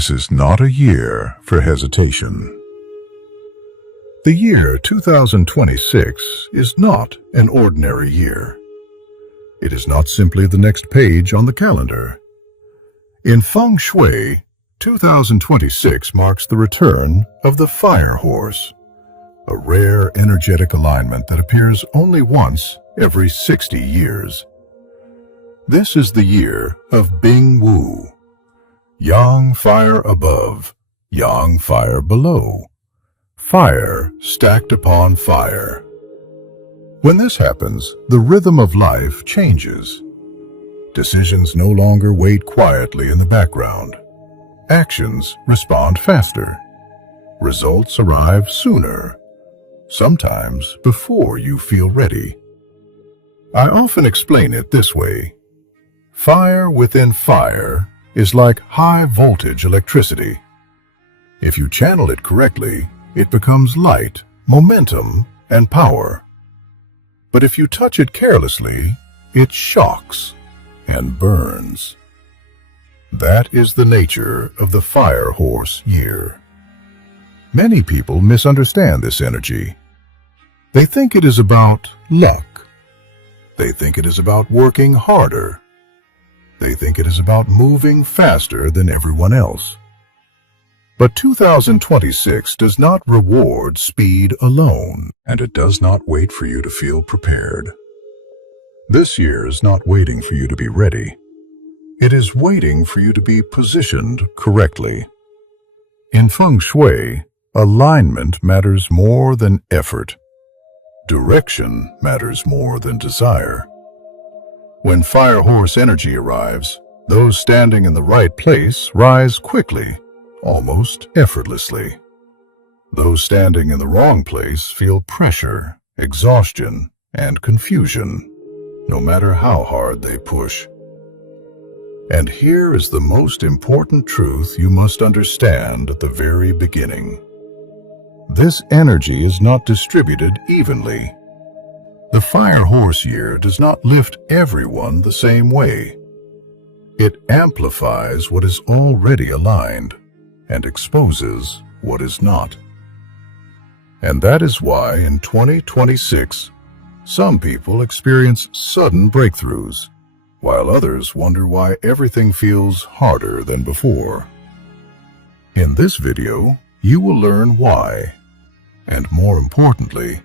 This is not a year for hesitation. The year 2026 is not an ordinary year. It is not simply the next page on the calendar. In Fengshui, 2026 marks the return of the fire horse, a rare energetic alignment that appears only once every 60 years. This is the year of Bing Wu, yang fire above, yang fire below, fire stacked upon fire. When this happens, the rhythm of life changes. Decisions no longer wait quietly in the background. Actions respond faster. Results arrive sooner, sometimes before you feel ready. I often explain it this way. Fire within fire is like high-voltage electricity. If you channel it correctly, it becomes light, momentum, and power. But if you touch it carelessly, it shocks and burns. That is the nature of the fire horse year. Many people misunderstand this energy. They think it is about luck. They think it is about working harder. They think it is about moving faster than everyone else. But 2026 does not reward speed alone, and it does not wait for you to feel prepared. This year is not waiting for you to be ready. It is waiting for you to be positioned correctly. In Feng Shui, alignment matters more than effort. Direction matters more than desire. When fire horse energy arrives, those standing in the right place rise quickly, almost effortlessly. Those standing in the wrong place feel pressure, exhaustion, and confusion, no matter how hard they push. And here is the most important truth you must understand at the very beginning. This energy is not distributed evenly. The fire horse year does not lift everyone the same way. It amplifies what is already aligned and exposes what is not. And that is why in 2026, some people experience sudden breakthroughs, while others wonder why everything feels harder than before. In this video, you will learn why, and more importantly,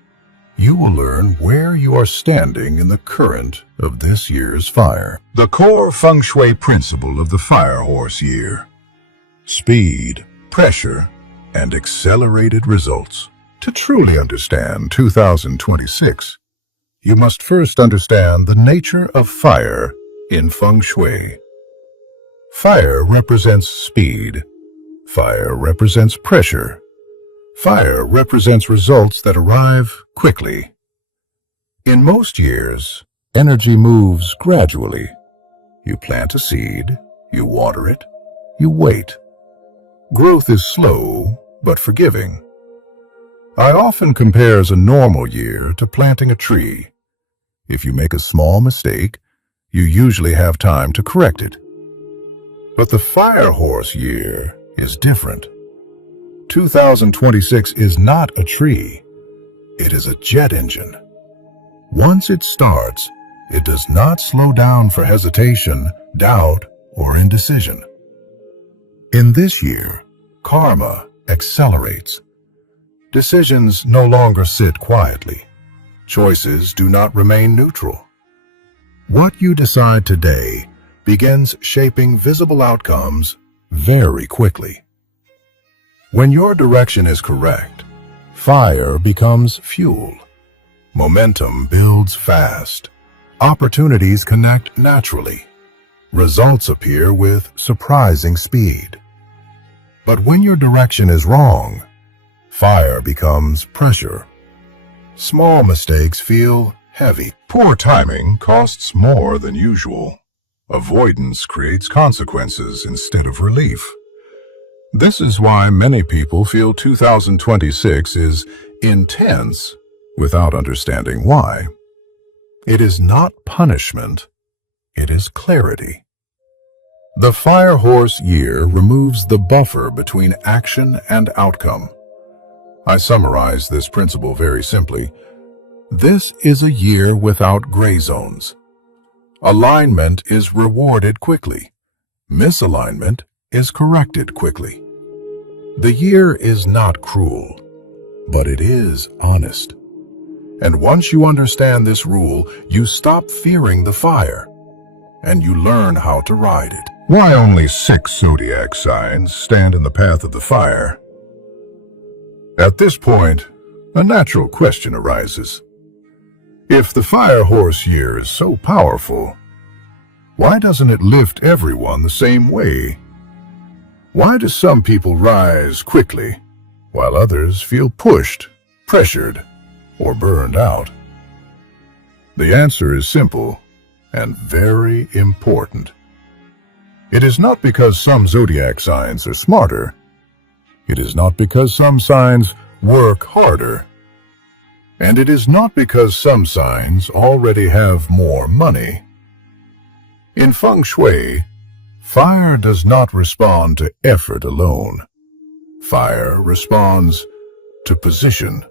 you will learn where you are standing in the current of this year's fire. The core Feng Shui principle of the fire horse year: speed, pressure, and accelerated results. To truly understand 2026, you must first understand the nature of fire in Feng Shui. Fire represents speed. Fire represents pressure. Fire represents results that arrive quickly. In most years, energy moves gradually. You plant a seed, you water it, you wait. Growth is slow, but forgiving. I often compare a normal year to planting a tree. If you make a small mistake, you usually have time to correct it. But the fire horse year is different. 2026 is not a tree. It is a jet engine. Once it starts, it does not slow down for hesitation, doubt, or indecision. In this year, karma accelerates. Decisions no longer sit quietly. Choices do not remain neutral. What you decide today begins shaping visible outcomes very quickly. When your direction is correct, fire becomes fuel. Momentum builds fast. Opportunities connect naturally. Results appear with surprising speed. But when your direction is wrong, fire becomes pressure. Small mistakes feel heavy. Poor timing costs more than usual. Avoidance creates consequences instead of relief. This is why many people feel 2026 is intense without understanding why. It is not punishment, it is clarity. The Fire Horse year removes the buffer between action and outcome. I summarize this principle very simply. This is a year without gray zones. Alignment is rewarded quickly. Misalignment is corrected quickly. The year is not cruel, but it is honest. And once you understand this rule, you stop fearing the fire, and you learn how to ride it. Why only 6 zodiac signs stand in the path of the fire? At this point, a natural question arises. If the Fire Horse year is so powerful, why doesn't it lift everyone the same way? Why do some people rise quickly, while others feel pushed, pressured, or burned out? The answer is simple and very important. It is not because some zodiac signs are smarter. It is not because some signs work harder. And it is not because some signs already have more money. In Fengshui, fire does not respond to effort alone. Fire responds to position.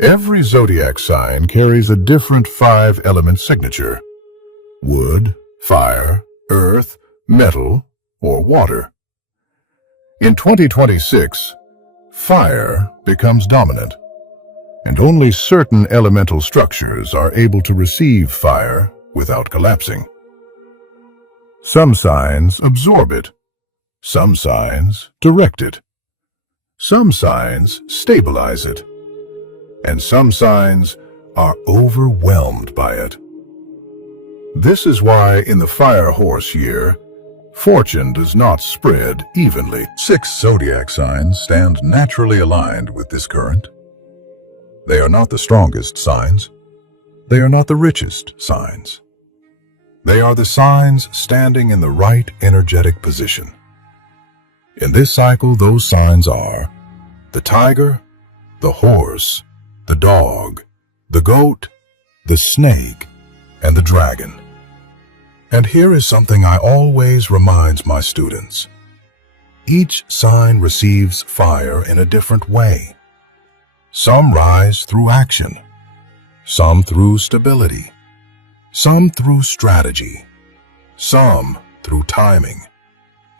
Every zodiac sign carries a different 5-element signature: wood, fire, earth, metal, or water. In 2026, fire becomes dominant, and only certain elemental structures are able to receive fire without collapsing. Some signs absorb it, some signs direct it, some signs stabilize it, and some signs are overwhelmed by it. This is why in the Fire Horse year, fortune does not spread evenly. 6 zodiac signs stand naturally aligned with this current. They are not the strongest signs. They are not the richest signs. They are the signs standing in the right energetic position. In this cycle, those signs are the tiger, the horse, the dog, the goat, the snake, and the dragon. And here is something I always remind my students. Each sign receives fire in a different way. Some rise through action, some through stability, some through strategy, some through timing.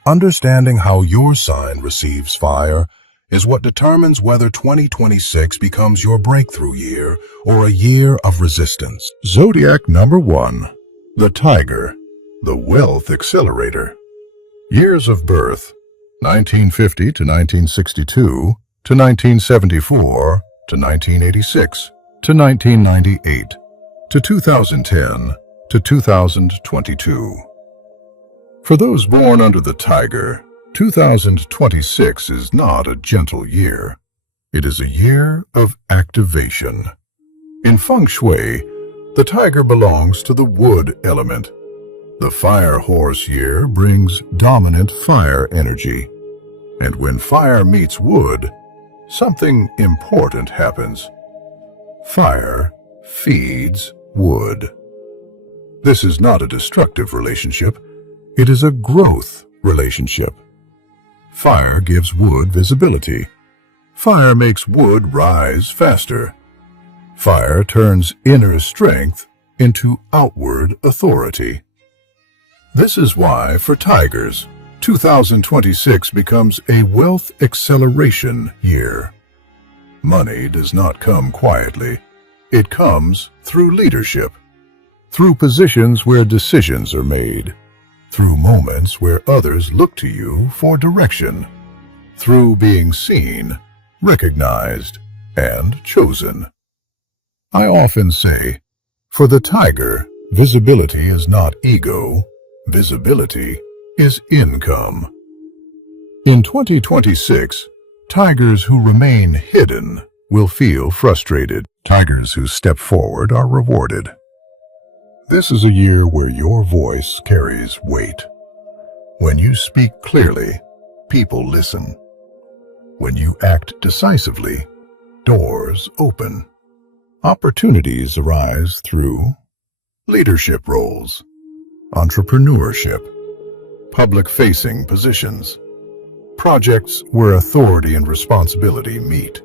Understanding how your sign receives fire is what determines whether 2026 becomes your breakthrough year or a year of resistance. Zodiac number 1, the Tiger, the Wealth Accelerator. Years of birth: 1950 to 1962 to 1974 to 1986 to 1998 to 2010 to 2022. For those born under the Tiger, 2026 is not a gentle year. It is a year of activation. In Feng Shui, the Tiger belongs to the wood element. The Fire Horse year brings dominant fire energy. And when fire meets wood, something important happens. Fire feeds wood. This is not a destructive relationship. It is a growth relationship. Fire gives wood visibility. Fire makes wood rise faster. Fire turns inner strength into outward authority. This is why, for tigers, 2026 becomes a wealth acceleration year. Money does not come quietly. It comes through leadership, through positions where decisions are made, through moments where others look to you for direction, through being seen, recognized, and chosen. I often say, for the Tiger, visibility is not ego. Visibility is income. In 2026, tigers who remain hidden will feel frustrated. Tigers who step forward are rewarded. This is a year where your voice carries weight. When you speak clearly, people listen. When you act decisively, doors open. Opportunities arise through leadership roles, entrepreneurship, public-facing positions, projects where authority and responsibility meet.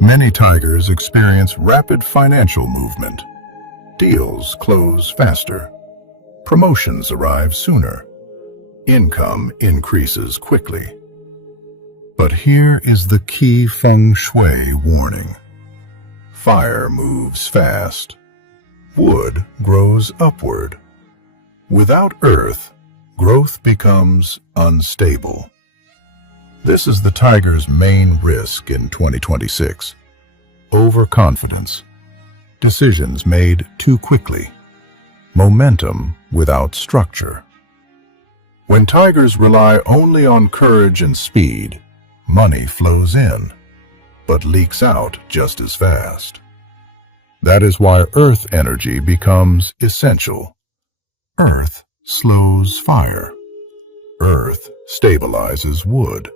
Many tigers experience rapid financial movement. Deals close faster. Promotions arrive sooner. Income increases quickly. But here is the key feng shui warning. Fire moves fast. Wood grows upward. Without earth, growth becomes unstable. This is the tiger's main risk in 2026. Overconfidence. Decisions made too quickly. Momentum without structure. When tigers rely only on courage and speed, money flows in, but leaks out just as fast. That is why earth energy becomes essential. Earth slows fire. Earth stabilizes wood.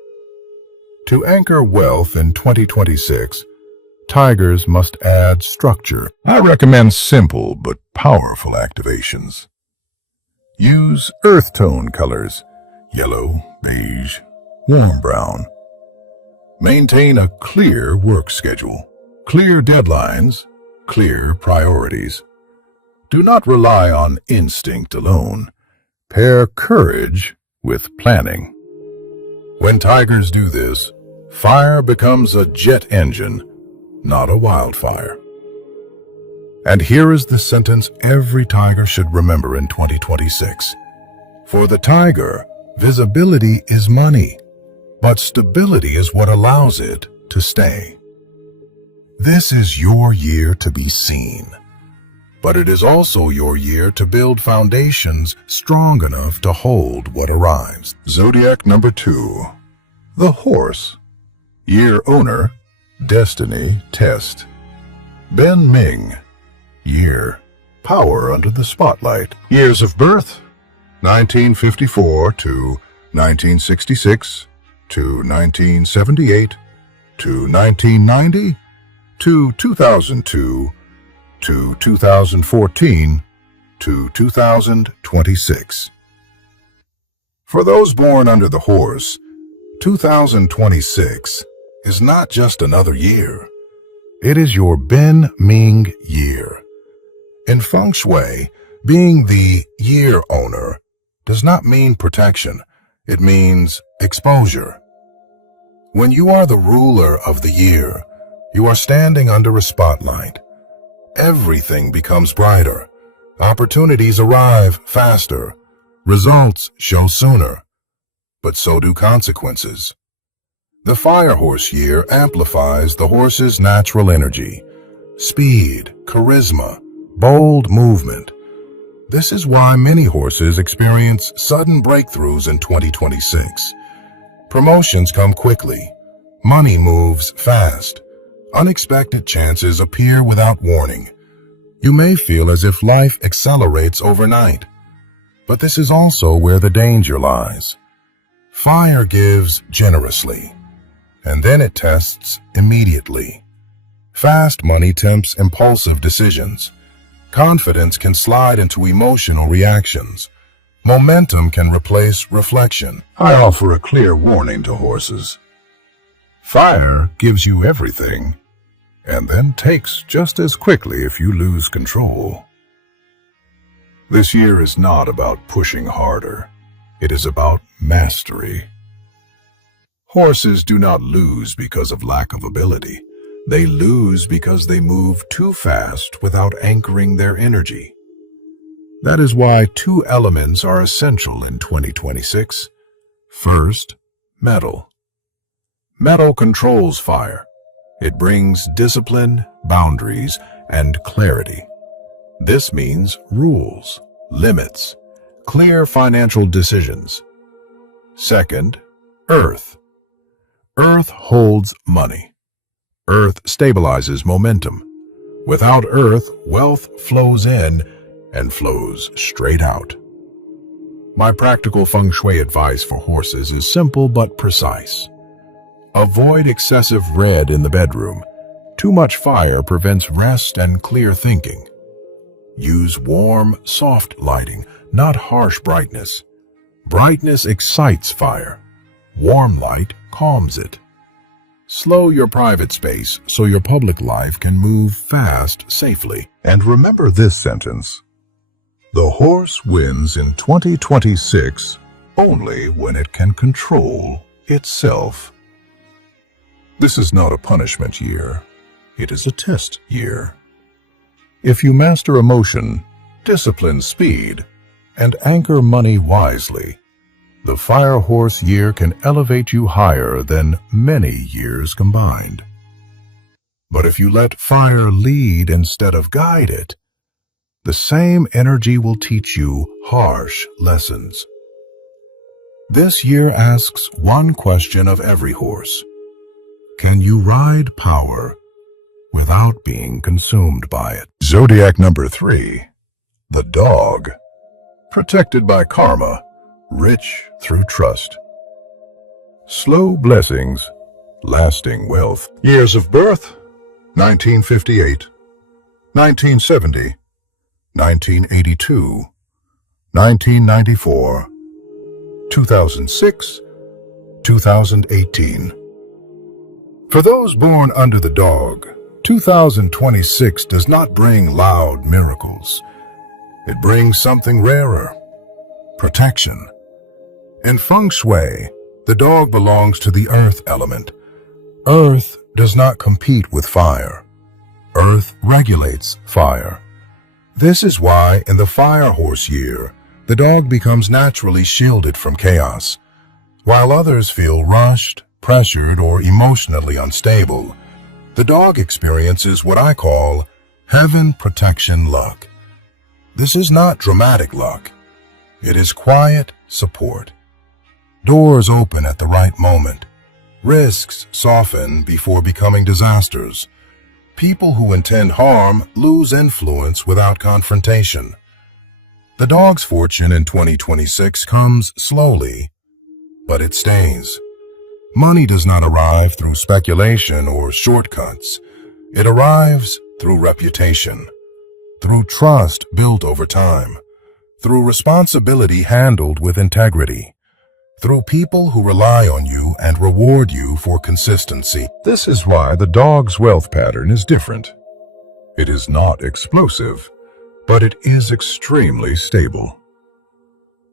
To anchor wealth in 2026, tigers must add structure. I recommend simple but powerful activations. Use earth tone colors, yellow, beige, warm brown. Maintain a clear work schedule, clear deadlines, clear priorities. Do not rely on instinct alone. Pair courage with planning. When tigers do this, fire becomes a jet engine, not a wildfire. And here is the sentence every tiger should remember in 2026. For the tiger, visibility is money, but stability is what allows it to stay. This is your year to be seen, but it is also your year to build foundations strong enough to hold what arrives. Zodiac number 2, the horse. Year owner, destiny test. Ben Ming. Year, power under the spotlight. Years of birth, 1954 to 1966 to 1978 to 1990 to 2002 to 2014 to 2026. For those born under the horse, 2026 is not just another year. It is your Ben Ming year. In Feng Shui, being the year owner does not mean protection. It means exposure. When you are the ruler of the year, you are standing under a spotlight. Everything becomes brighter. Opportunities arrive faster. Results show sooner. But so do consequences. The fire horse year amplifies the horse's natural energy, speed, charisma, bold movement. This is why many horses experience sudden breakthroughs in 2026. Promotions come quickly. Money moves fast. Unexpected chances appear without warning. You may feel as if life accelerates overnight, but this is also where the danger lies. Fire gives generously, and then it tests immediately. Fast money tempts impulsive decisions. Confidence can slide into emotional reactions. Momentum can replace reflection. I offer a clear warning to horses. Fire gives you everything, and then takes just as quickly if you lose control. This year is not about pushing harder. It is about mastery. Horses do not lose because of lack of ability. They lose because they move too fast without anchoring their energy. That is why two elements are essential in 2026. First, metal. Metal controls fire. It brings discipline, boundaries, and clarity. This means rules, limits, clear financial decisions. Second, earth. Earth holds money. Earth stabilizes momentum. Without earth, wealth flows in and flows straight out. My practical feng shui advice for horses is simple but precise. Avoid excessive red in the bedroom. Too much fire prevents rest and clear thinking. Use warm, soft lighting, not harsh brightness. Brightness excites fire. Warm light calms it. Slow your private space so your public life can move fast safely. And remember this sentence: the horse wins in 2026 only when it can control itself. This is not a punishment year. It is a test year. If you master emotion, discipline speed, and anchor money wisely, the Fire Horse year can elevate you higher than many years combined. But if you let fire lead instead of guide it, the same energy will teach you harsh lessons. This year asks one question of every horse: can you ride power without being consumed by it? Zodiac number 3, the dog. Protected by karma, rich through trust. Slow blessings, lasting wealth. Years of birth: 1958, 1970, 1982, 1994, 2006, 2018. For those born under the dog, 2026 does not bring loud miracles. It brings something rarer: protection. In Fengshui, the dog belongs to the earth element. Earth does not compete with fire. Earth regulates fire. This is why in the Fire Horse year, the dog becomes naturally shielded from chaos. While others feel rushed, pressured, or emotionally unstable, the dog experiences what I call heaven protection luck. This is not dramatic luck. It is quiet support. Doors open at the right moment. Risks soften before becoming disasters. People who intend harm lose influence without confrontation. The dog's fortune in 2026 comes slowly, but it stays. Money does not arrive through speculation or shortcuts. It arrives through reputation, through trust built over time, through responsibility handled with integrity, through people who rely on you and reward you for consistency. This is why the dog's wealth pattern is different. It is not explosive, but it is extremely stable.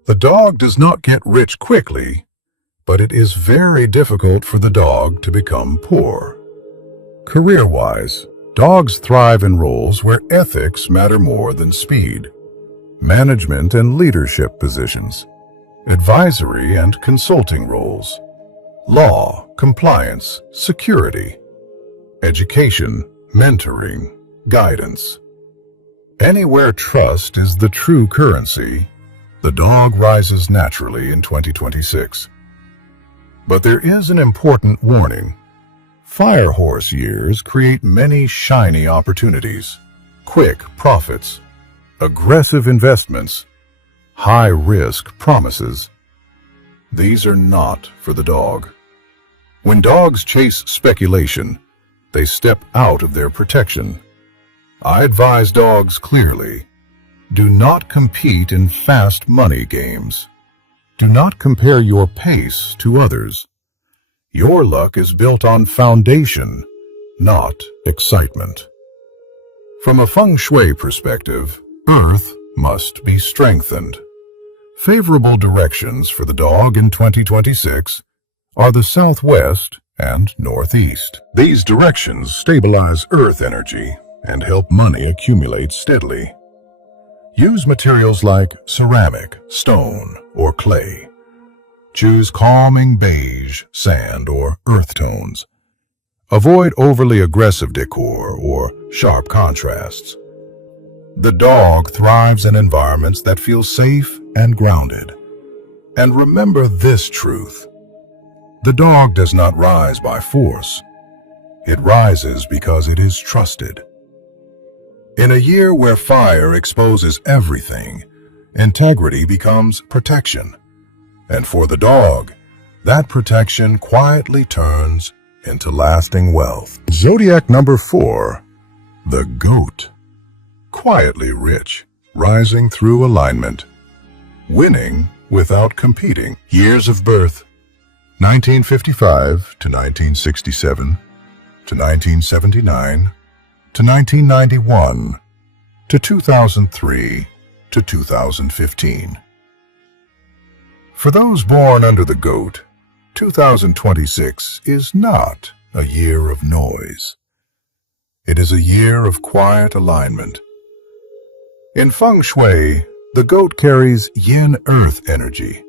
The dog does not get rich quickly, but it is very difficult for the dog to become poor. Career-wise, dogs thrive in roles where ethics matter more than speed. Management and leadership positions, advisory and consulting roles, law, compliance, security, education, mentoring, guidance. Anywhere trust is the true currency, the dog rises naturally in 2026. But there is an important warning. Fire Horse years create many shiny opportunities, quick profits, aggressive investments, high-risk promises. These are not for the dog. When dogs chase speculation, they step out of their protection. I advise dogs clearly: do not compete in fast money games. Do not compare your pace to others. Your luck is built on foundation, not excitement. From a feng shui perspective, Earth must be strengthened. Favorable directions for the dog in 2026 are the southwest and northeast. These directions stabilize Earth energy and help money accumulate steadily. Use materials like ceramic, stone, or clay. Choose calming beige, sand, or earth tones. Avoid overly aggressive decor or sharp contrasts. The dog thrives in environments that feel safe and grounded. And remember this truth: the dog does not rise by force. It rises because it is trusted. In a year where fire exposes everything, integrity becomes protection. And for the dog, that protection quietly turns into lasting wealth. Zodiac number 4, the goat. Quietly rich, rising through alignment. Winning without competing. Years of birth: 1955 to 1967, to 1979, to 1991, to 2003, to 2015. For those born under the goat, 2026 is not a year of noise. It is a year of quiet alignment. In Fengshui, the goat carries yin-earth energy,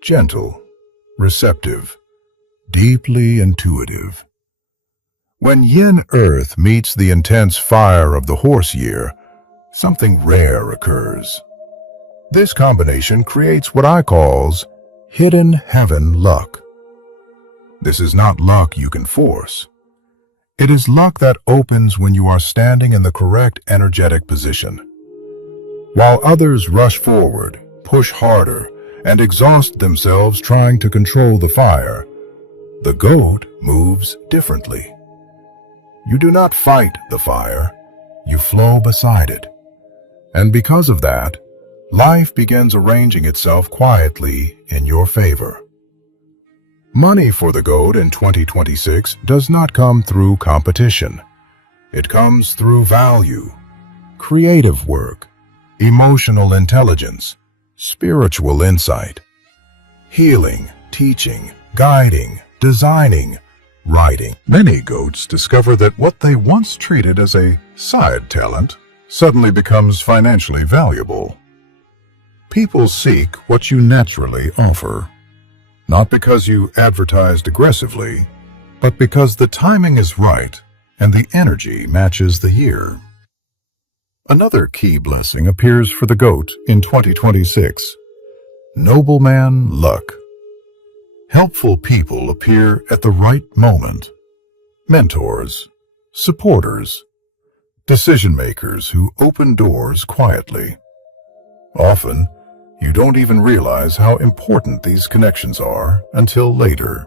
gentle, receptive, deeply intuitive. When yin-earth meets the intense fire of the horse year, something rare occurs. This combination creates what I calls hidden heaven luck. This is not luck you can force. It is luck that opens when you are standing in the correct energetic position. While others rush forward, push harder, and exhaust themselves trying to control the fire, the goat moves differently. You do not fight the fire, you flow beside it. And because of that, life begins arranging itself quietly in your favor. Money for the goat in 2026 does not come through competition. It comes through value, creative work, emotional intelligence, spiritual insight, healing, teaching, guiding, designing, writing. Many goats discover that what they once treated as a side talent suddenly becomes financially valuable. People seek what you naturally offer, not because you advertised aggressively, but because the timing is right and the energy matches the year. Another key blessing appears for the goat in 2026. Nobleman luck. Helpful people appear at the right moment. Mentors, supporters, decision-makers who open doors quietly. Often, you don't even realize how important these connections are until later.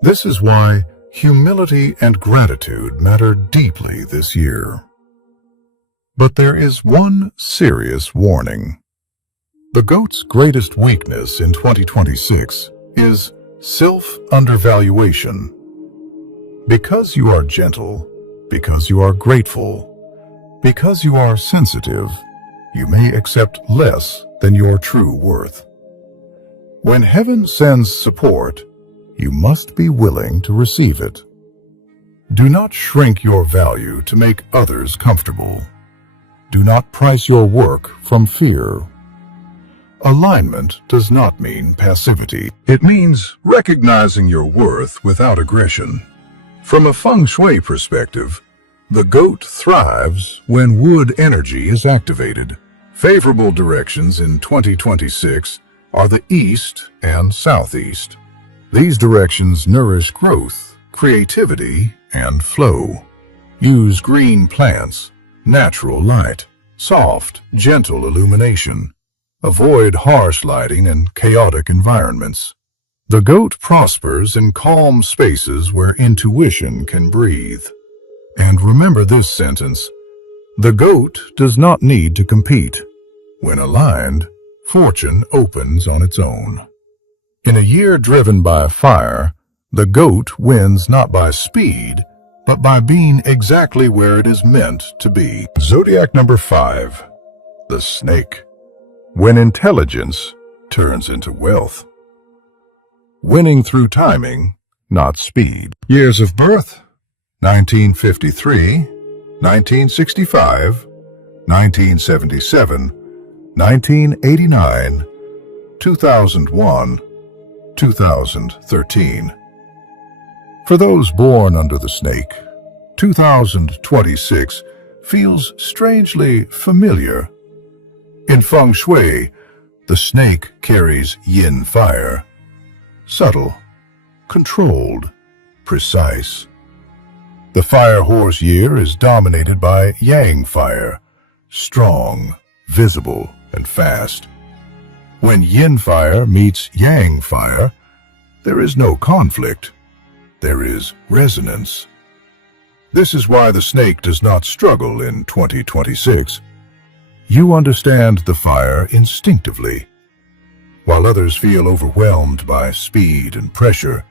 This is why humility and gratitude matter deeply this year. But there is one serious warning. The goat's greatest weakness in 2026 is self-undervaluation. Because you are gentle, because you are grateful, because you are sensitive, you may accept less than your true worth. When heaven sends support, you must be willing to receive it. Do not shrink your value to make others comfortable. Do not price your work from fear. Alignment does not mean passivity. It means recognizing your worth without aggression. From a feng shui perspective, the goat thrives when wood energy is activated. Favorable directions in 2026 are the east and southeast. These directions nourish growth, creativity, and flow. Use green plants, natural light, soft, gentle illumination. Avoid harsh lighting and chaotic environments. The goat prospers in calm spaces where intuition can breathe. And remember this sentence: the goat does not need to compete. When aligned, fortune opens on its own. In a year driven by fire, the goat wins not by speed, but by being exactly where it is meant to be. Zodiac number 5, the snake. When intelligence turns into wealth. Winning through timing, not speed. Years of birth: 1953, 1965, 1977, 1989, 2001, 2013. For those born under the snake, 2026 feels strangely familiar. In Feng Shui, the snake carries yin fire. Subtle, controlled, precise. The fire horse year is dominated by yang fire, strong, visible, and fast. When yin fire meets yang fire, there is no conflict. There is resonance. This is why the snake does not struggle in 2026. You understand the fire instinctively. While others feel overwhelmed by speed and pressure,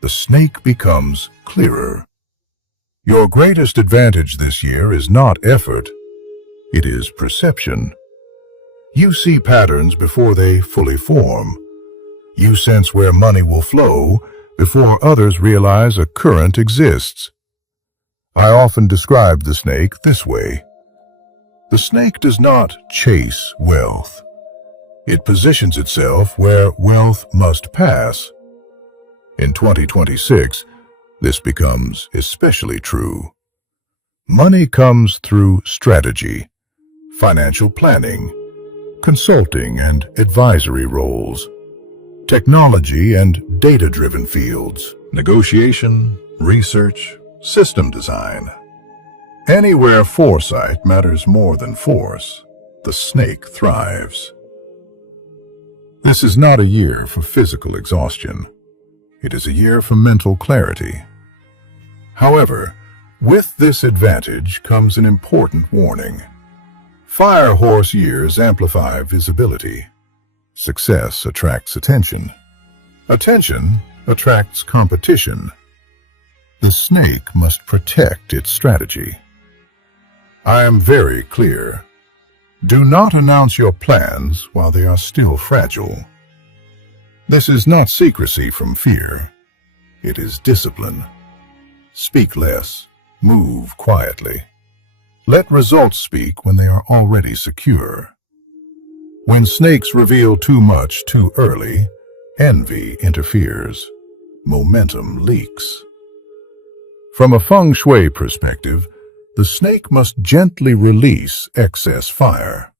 the snake becomes clearer. Your greatest advantage this year is not effort, it is perception. You see patterns before they fully form. You sense where money will flow before others realize a current exists. I often describe the snake this way. The snake does not chase wealth. It positions itself where wealth must pass. In 2026, this becomes especially true. Money comes through strategy, financial planning, consulting and advisory roles, technology and data-driven fields, negotiation, research, system design. Anywhere foresight matters more than force, the snake thrives. This is not a year for physical exhaustion. It is a year for mental clarity. However, with this advantage comes an important warning. Fire horse years amplify visibility. Success attracts attention. Attention attracts competition. The snake must protect its strategy. I am very clear. Do not announce your plans while they are still fragile. This is not secrecy from fear. It is discipline. Speak less. Move quietly. Let results speak when they are already secure. When snakes reveal too much too early, envy interferes. Momentum leaks. From a Fengshui perspective, the snake must gently release excess fire.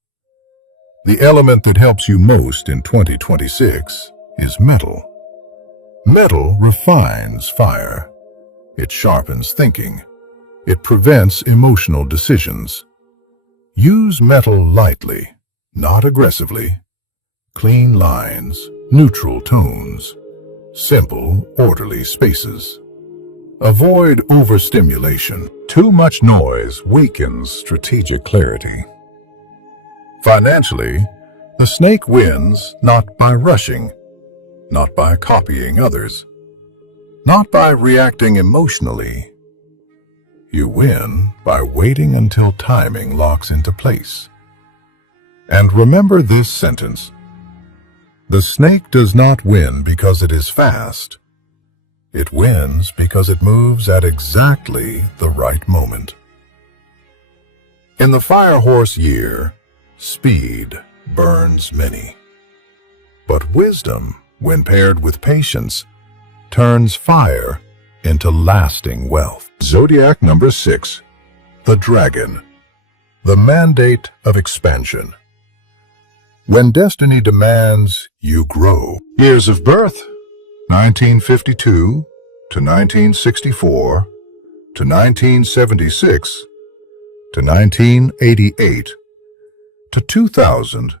The element that helps you most in 2026 is metal. Metal refines fire. It sharpens thinking. It prevents emotional decisions. Use metal lightly, not aggressively. Clean lines, neutral tones, simple, orderly spaces. Avoid overstimulation. Too much noise weakens strategic clarity. Financially, the snake wins not by rushing, not by copying others, not by reacting emotionally. You win by waiting until timing locks into place. And remember this sentence: the snake does not win because it is fast. It wins because it moves at exactly the right moment. In the fire horse year, speed burns many. But wisdom, when paired with patience, turns fire into lasting wealth. Zodiac number 6, the dragon, the mandate of expansion. When destiny demands, you grow. Years of birth: 1952 to 1964 to 1976 to 1988 to 2000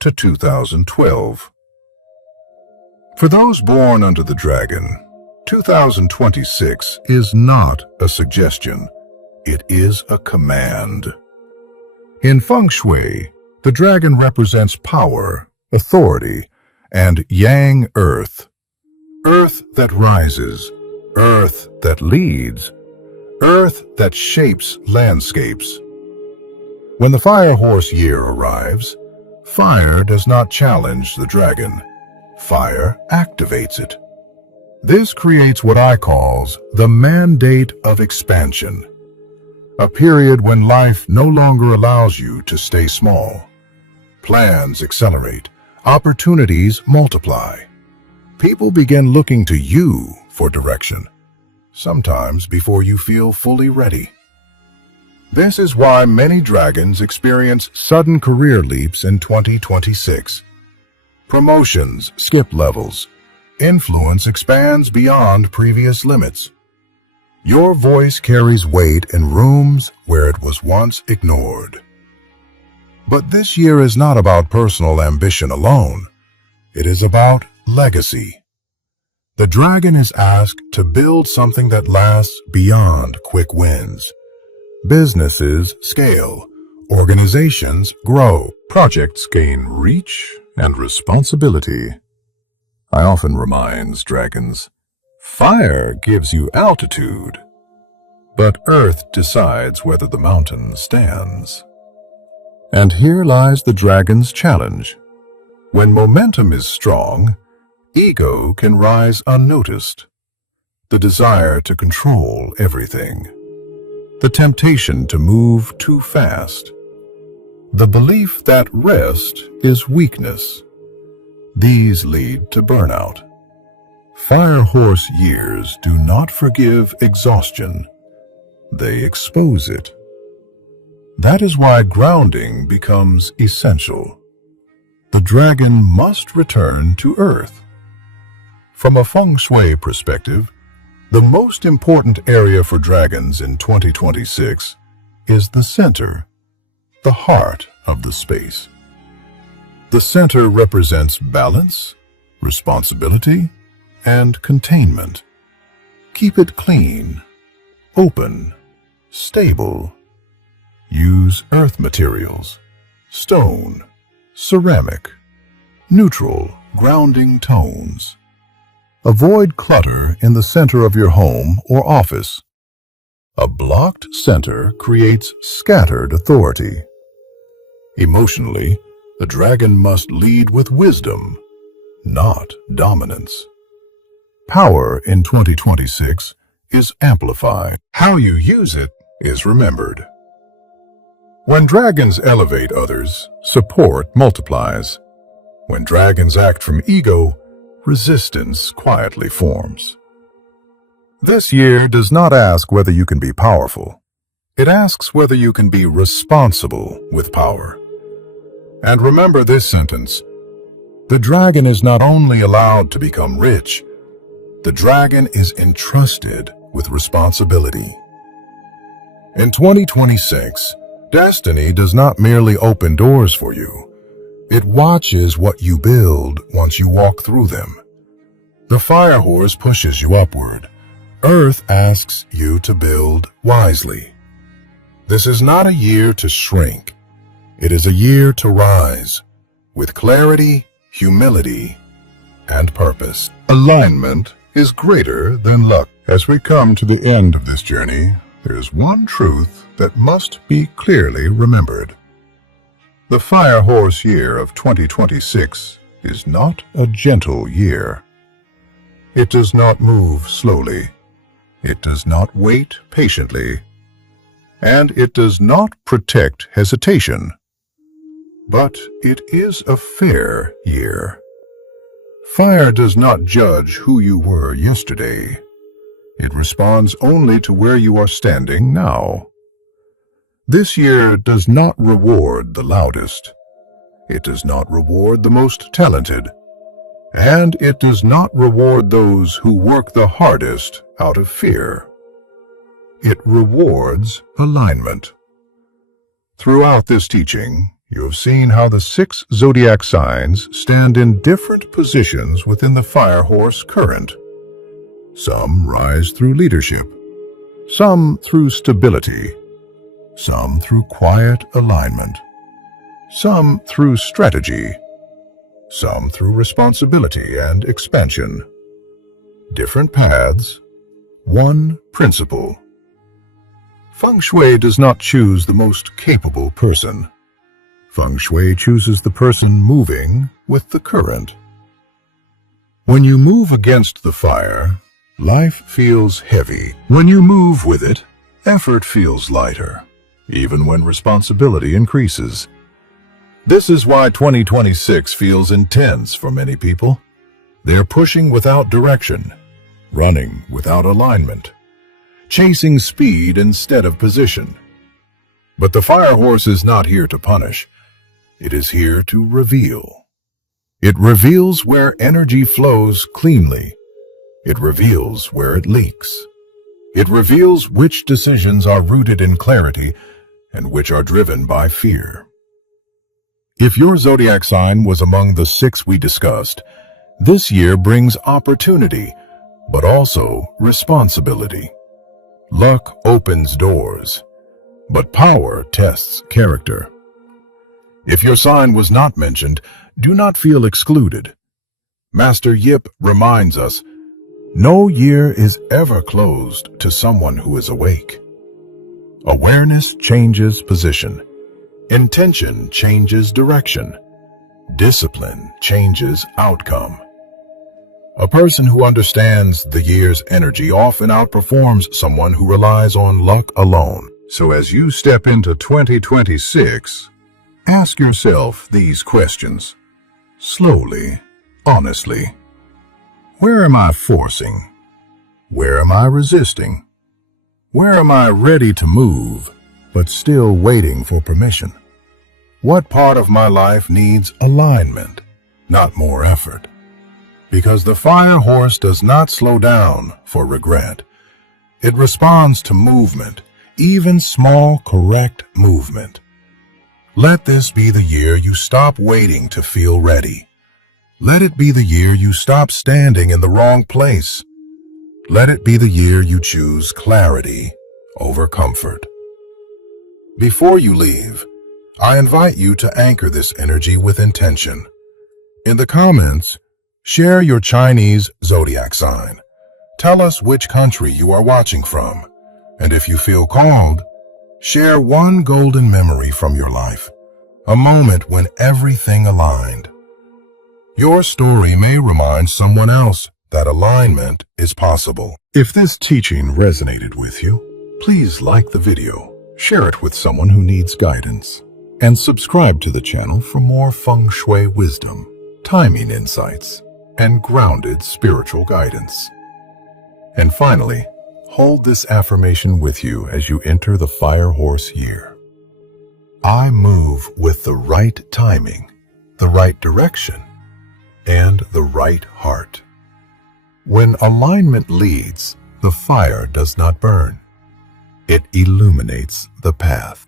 to 2012. For those born under the dragon, 2026 is not a suggestion, it is a command. In Feng Shui, the dragon represents power, authority, and yang earth. Earth that rises, earth that leads, earth that shapes landscapes. When the fire horse year arrives, fire does not challenge the dragon. Fire activates it. This creates what I call the mandate of expansion, a period when life no longer allows you to stay small. Plans accelerate, opportunities multiply. People begin looking to you for direction, sometimes before you feel fully ready. This is why many dragons experience sudden career leaps in 2026. Promotions skip levels. Influence expands beyond previous limits. Your voice carries weight in rooms where it was once ignored. But this year is not about personal ambition alone. It is about legacy. The dragon is asked to build something that lasts beyond quick wins. Businesses scale. Organizations grow. Projects gain reach and responsibility. I often remind dragons, fire gives you altitude, but earth decides whether the mountain stands. And here lies the dragon's challenge. When momentum is strong, ego can rise unnoticed. The desire to control everything. The temptation to move too fast. The belief that rest is weakness. These lead to burnout. Fire horse years do not forgive exhaustion. They expose it. That is why grounding becomes essential. The dragon must return to earth. From a Fengshui perspective, the most important area for dragons in 2026 is the center, the heart of the space. The center represents balance, responsibility, and containment. Keep it clean, open, stable. Use earth materials, stone, ceramic, neutral, grounding tones. Avoid clutter in the center of your home or office. A blocked center creates scattered authority. Emotionally, the dragon must lead with wisdom, not dominance. Power in 2026 is amplified. How you use it is remembered. When dragons elevate others, support multiplies. When dragons act from ego, resistance quietly forms. This year does not ask whether you can be powerful. It asks whether you can be responsible with power. And remember this sentence: the dragon is not only allowed to become rich, the dragon is entrusted with responsibility. In 2026, destiny does not merely open doors for you. It watches what you build once you walk through them. The fire horse pushes you upward. Earth asks you to build wisely. This is not a year to shrink. It is a year to rise, with clarity, humility, and purpose. Alignment is greater than luck. As we come to the end of this journey, there is one truth that must be clearly remembered. The Fire Horse year of 2026 is not a gentle year. It does not move slowly. It does not wait patiently. And it does not protect hesitation. But it is a fair year. Fire does not judge who you were yesterday. It responds only to where you are standing now. This year does not reward the loudest. It does not reward the most talented. And it does not reward those who work the hardest out of fear. It rewards alignment. Throughout this teaching, you have seen how the 6 zodiac signs stand in different positions within the fire horse current. Some rise through leadership, some through stability, some through quiet alignment, some through strategy, some through responsibility and expansion. Different paths, one principle. Feng Shui does not choose the most capable person. Feng Shui chooses the person moving with the current. When you move against the fire, life feels heavy. When you move with it, effort feels lighter, even when responsibility increases. This is why 2026 feels intense for many people. They're pushing without direction, running without alignment, chasing speed instead of position. But the fire horse is not here to punish. It is here to reveal. It reveals where energy flows cleanly. It reveals where it leaks. It reveals which decisions are rooted in clarity and which are driven by fear. If your zodiac sign was among the 6 we discussed, this year brings opportunity, but also responsibility. Luck opens doors, but power tests character. If your sign was not mentioned, do not feel excluded. Master Yip reminds us, no year is ever closed to someone who is awake. Awareness changes position. Intention changes direction. Discipline changes outcome. A person who understands the year's energy often outperforms someone who relies on luck alone. So as you step into 2026, ask yourself these questions. Slowly, honestly. Where am I forcing? Where am I resisting? Where am I ready to move, but still waiting for permission? What part of my life needs alignment, not more effort? Because the fire horse does not slow down for regret. It responds to movement, even small, correct movement. Let this be the year you stop waiting to feel ready. Let it be the year you stop standing in the wrong place. Let it be the year you choose clarity over comfort. Before you leave, I invite you to anchor this energy with intention. In the comments, share your Chinese zodiac sign. Tell us which country you are watching from. And if you feel called, share one golden memory from your life, a moment when everything aligned. Your story may remind someone else that alignment is possible. If this teaching resonated with you, please like the video, share it with someone who needs guidance, and subscribe to the channel for more feng shui wisdom, timing insights, and grounded spiritual guidance. And finally, hold this affirmation with you as you enter the Fire Horse year. I move with the right timing, the right direction, and the right heart. When alignment leads, the fire does not burn. It illuminates the path.